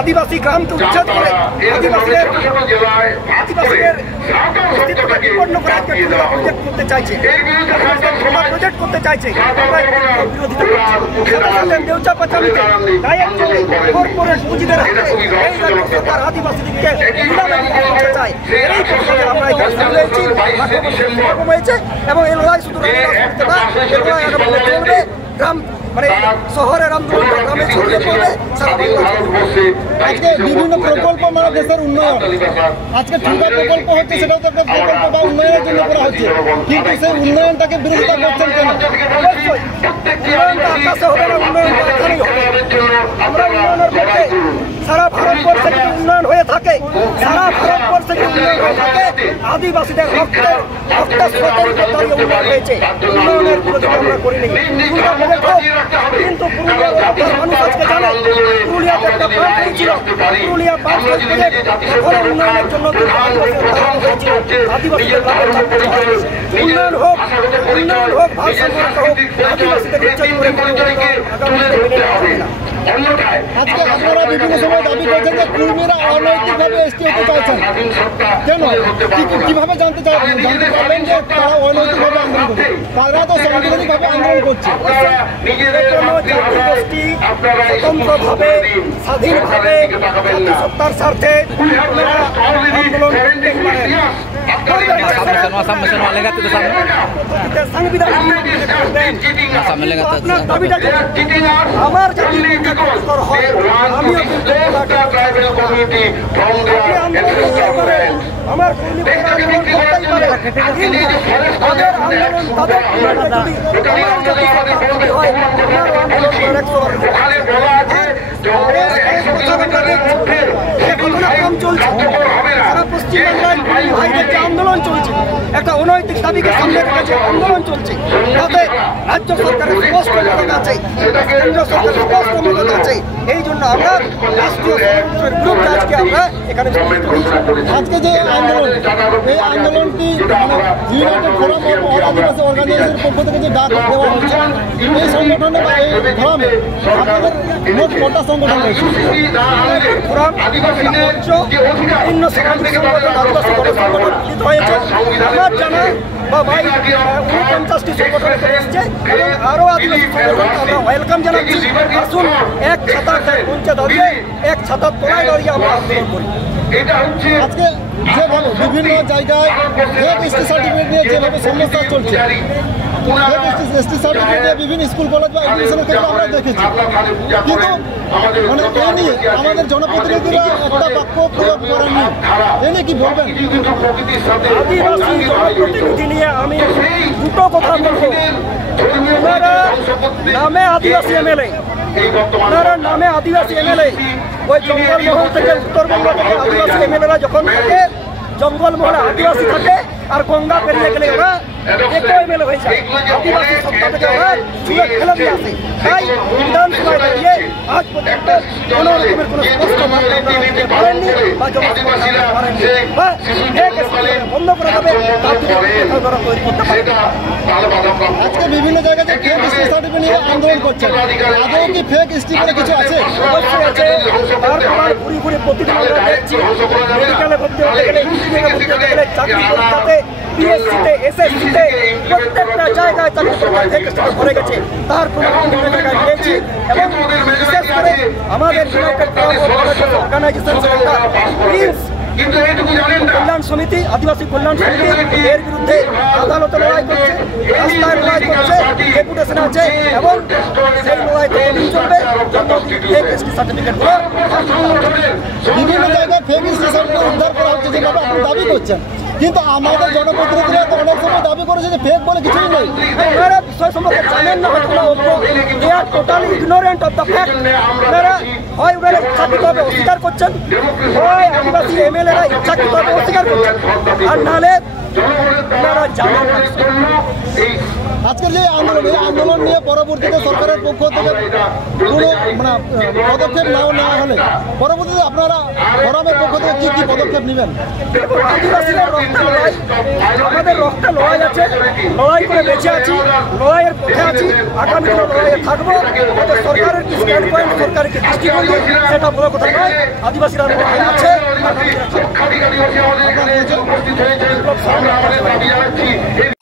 আদিবাসী গ্রামকে উচ্ছেদ করে আদিবাসীদের অস্তিত্বকে বিপন্ন করে আজকে প্রজেক্ট করতে চাইছে, প্রজেক্ট করতে চাইছে, বিরোধিতা করছে। দেউচা পাচামিতে কর্পোরেট পুঁজিদের হাতে এই রাজ্য সরকার আদিবাসীদেরকে করতে চায়। এই প্রশ্নে আমরা এখানে হয়েছে এবং এই লড়াই শুধু চলবে, গ্রাম মানে শহরের আন্দোলন গ্রামে ছড়িয়ে পড়বে। আজকে বিভিন্ন প্রকল্প মানে দেশের উন্নয়ন, আজকে ঠুঙ্গা প্রকল্প হচ্ছে, সেটাও তো একটা প্রকল্প বা উন্নয়নের জন্য করা হচ্ছে, কিন্তু সেই উন্নয়নটাকে বিরোধিতা করছেন কেন? অবশ্যই উন্নয়নটা আকাশে হবে না, উন্নয়নটা এখানেই হবে। আমরা উন্নয়নের পক্ষে, সারা ভারতবর্ষে যদি উন্নয়ন হয়ে থাকে, সারা ভারতবর্ষে যদি উন্নয়ন হয়ে থাকে, আদিবাসীদের রক্তের স্বতন্ত্র উন্নয়ন হয়েছে, উন্নয়নের বিরোধিতা আমরা করিনি। কিন্তু পুরুলিয়ার মানুষ আজকে জানে পুরুলিয়াতে একটা প্ল্যান হয়েছিল, পুরুলিয়া 5 উন্নয়নের জন্য আদিবাসীদের উন্নয়ন হোক, ভারসাম্য হোক, আদিবাসীদের উচ্ছেদ করে আজকে আপনারা বিভিন্ন সময় দাবি করছেন যে কুর্মীরা অনৈতিকভাবে এসটি হতে চাইছেন, কেন কিভাবে জানতে পারলেন যে তারা অনৈতিকভাবে আন্দোলন করছে? তারা তো সাংবিধানিকভাবে আন্দোলন করছে, স্বতন্ত্রভাবে স্বাধীনভাবে সত্তার স্বার্থে আন্দোলন করতে পারেন। আমার জাতির হয়, আমিও কিন্তু আমার সারা পশ্চিমবাংলায় ভাইদেরকে আন্দোলন চলছে, একটা অনৈতিক দাবিকে সামনে রেখেছে আন্দোলন চলছে, তাতে রাজ্য সরকারের স্পষ্ট মদত আছে, কেন্দ্র সরকারের স্পষ্ট মদত আছে। এই জন্য আমরা রাষ্ট্রীয় ষড়যন্ত্রের বিরুদ্ধে আজকে আমরা এখানে আজকে যে আন্দোলন, এই আন্দোলনটি ইউনাইটেড ফোরাম অল আদিবাসী অর্গানাইজেশনের পক্ষ থেকে যে ডাক দেওয়া হচ্ছে, এই সংগঠনে বা এই ফোরামে আপনাদের মোট কটা সংগঠন রয়েছে? ফোরাম মঞ্চ, বিভিন্ন সামাজিক সংগঠন, আদিবাসী গণসংগঠন মিলিত হয়েছে। আমার জানা বা ভাই 49টি সংগঠন এসছে এবং আরও আদিবাসী সংগঠন আমরা ওয়েলকাম জানাচ্ছি। আসুন এক ছাতার মঞ্চে দাঁড়িয়ে, এক ছাতার তলায় দাঁড়িয়ে আমরা আন্দোলন করি। আজকে যেভাবে বিভিন্ন জায়গায় এসটি সার্টিফিকেট নিয়ে যেভাবে সমস্যা চলছে, এসটি সার্টিফিকেট নিয়ে বিভিন্ন স্কুল কলেজ বা এডুকেশনের ক্ষেত্রে আমরা দেখেছি, কিন্তু মানে এ নিয়ে আমাদের জনপ্রতিনিধিরা একটা বাক্য প্রয়োগ করেননি। এ নিয়ে কি বলবেন? আদিবাসী জনপ্রতিনিধি নিয়ে আমি দুটো কথা বলবো। ওনারা নামে আদিবাসী এমএলএ, ওনারা নামে আদিবাসী এমএলএ, ওই জঙ্গলমহল থেকে উত্তরবঙ্গ থেকে আদিবাসী এমএলএরা যখন থাকে, জঙ্গলমহলে আদিবাসী থাকে, আর গঙ্গা পেরিয়ে গেলে ওরা এমএলএ হয়ে যায়, আদিবাসী সত্তা থেকে ওরা ছুঁড়ে ফেলে দিয়ে আসে। তাই বিধানসভায় দাঁড়িয়ে আজ পর্যন্ত কোনো রকমের কোনো স্পষ্ট বার্তা দিতে পারেননি বা জনসমস্যা পারেননি বা বন্ধ করা যাবে তার জন্য তৈরি করতে পারে। আজকে বিভিন্ন জায়গায় যে ফেক এসটি সার্টিফিকেট নিয়ে আন্দোলন করছে, আদৌ কি ফেক এসটি বলে কিছু আছে? অবশ্যই আছে। তার প্রমাণ ঘুরি ঘুরি প্রতিদিন আমরা দেখছি। মেডিকেলে ভর্তি হতে গেলে, ইঞ্জিনিয়ারিংয়ে ভর্তি হতে গেলে, চাকরি পরীক্ষাতে, পিএসসিতে, এসএসসিতে প্রত্যেকটা জায়গায় চাকরি পরীক্ষা ফেক এসটি ভরে গেছে। তার প্রমাণ বিভিন্ন জায়গায় দিয়েছি এবং বিশেষ করে আমাদের ইউনাইটেড অর্গানাইজেশন কল্যাণ সমিতি, আদিবাসী কল্যাণ সমিতি এর বিরুদ্ধে আদালতে লড়াই করছে, রাস্তায় লড়াই করছে, ডেপুটেশন আছে এবং সেই লড়াই চলবে। ফেক এসটি সার্টিফিকেটগুলো বিভিন্ন জায়গায় ফেক এসটি সার্টিফিকেট উদ্ধার করা হচ্ছে যেভাবে আপনি দাবি করছেন, কিন্তু আমাদের জনপ্রতিনিধিরা তো অনেক সময় দাবি করেছে যে ফেক বলে কিছুই নেই। ওনারা বিষয় সম্পর্কে জানেন না, হয়তো they are totally ignorant of the fact. ওনারা হয় ওনারা ইচ্ছাকৃতভাবে অস্বীকার করছেন, হয় আদিবাসী এমএলএরা ইচ্ছাকৃতভাবে অস্বীকার করছেন, আর নাহলে ওনারা জানেন। আজকের যে আন্দোলন, এই আন্দোলন নিয়ে পরবর্তীতে সরকারের পক্ষ থেকে কোনো মানে পদক্ষেপ নাও নেওয়া হলে পরবর্তীতে আপনারা ফোরামের পক্ষ থেকে কি পদক্ষেপ নেবেন? আদিবাসীরা রক্তে লড়াই, আমাদের রক্তে লড়াই আছে, লড়াই করে বেঁচে আছি, লড়াইয়ের পথে আছি, আগামী দিনে লড়াইয়ে থাকবো। আমাদের সরকারের কি স্ট্যান্ড পয়েন্ট, সরকারের কি দৃষ্টিভঙ্গি, সেটা বড় কথা নয়। আদিবাসীরা লড়াই আছে, আগামী দিনে থাকবো।